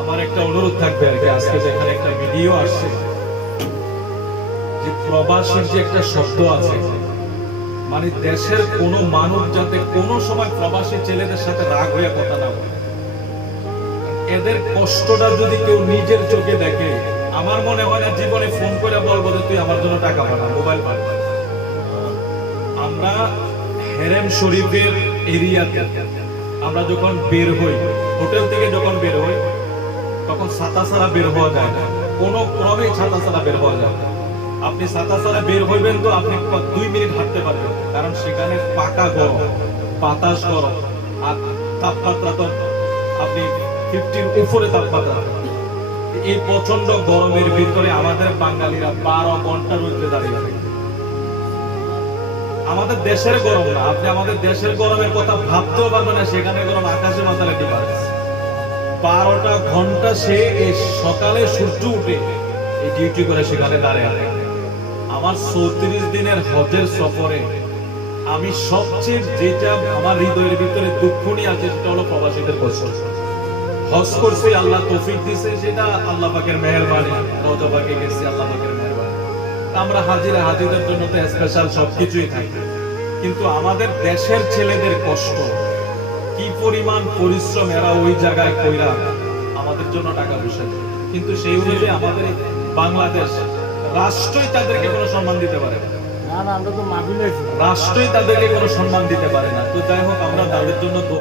আমার একটা অনুরোধ থাকবে আর কি, আজকে যেখানে একটা ভিডিও আসছে, যে যে একটা শব্দ আছে মানে দেশের কোনো মানুষ যাতে কোনো সময় প্রবাসী ছেলেদের সাথে রাগ হয়ে কথা না বলে। এদের কষ্টটা যদি কেউ নিজের চোখে দেখে, আমার মনে হয় না জীবনে ফোন করে বলব যে তুই আমার জন্য টাকা পাঠা মোবাইল পাঠা আমরা হেরেম শরীফের এরিয়াতে আমরা যখন বের হই, হোটেল থেকে যখন বের হই, তখন ছাতা ছাড়া বের হওয়া যায় না। কোনো ক্রমে ছাতা ছাড়া বের হওয়া যায় আপনি ছাতা ছাড়া বের হইবেন তো আপনি দুই মিনিট হাঁটতে পারবেন। কারণ সেখানে পাকা গরম বাতাস গরম, আর তাপমাত্রা তো আপনি ফিফটির উপরে তাপমাত্রা। এই প্রচণ্ড গরমের ভিতরে আমাদের বাঙালিরা বারো ঘণ্টা রোদ্রে দাঁড়িয়ে থাকে। আমাদের দেশের গরম না। আপনি আমাদের দেশের গরমের কথা ভাবতেও পারবেন না, সেখানে গরম আকাশে মাথায় ডিফারেন্স বারোটা ঘণ্টা সে সকালে সূর্য উঠে এই ডিউটি করে সেখানে দাঁড়িয়ে থাকে আমার চৌত্রিশ দিনের হজের সফরে আমি সবচেয়ে যেটা আমার হৃদয়ের ভিতরে দুঃখ নিয়ে আছে, সেটা হলো প্রবাসীদের কষ্ট। হজ করছি, আল্লাহ তৌফিক দিছে, সেটা আল্লাহ পাকের মেহেরবানি। রজা পাকে গেছি, আল্লাহ পাকের মেহেরবানি। আমরা হাজিরা হাজিদের জন্য তো স্পেশাল সবকিছুই থাকে। কিন্তু আমাদের দেশের ছেলেদের কষ্ট। কি পরিমাণ পরিশ্রম এরা ওই জায়গায় কইরা আমাদের জন্য টাকা পয়সা কিন্তু সেই অনুযায়ী আমাদের বাংলাদেশ রাষ্ট্রই তাদেরকে কোনো সম্মান দিতে পারে না। রাষ্ট্রই তাদেরকে কোনো সম্মান দিতে পারে না। তো যাই হোক আমরা তাদের জন্য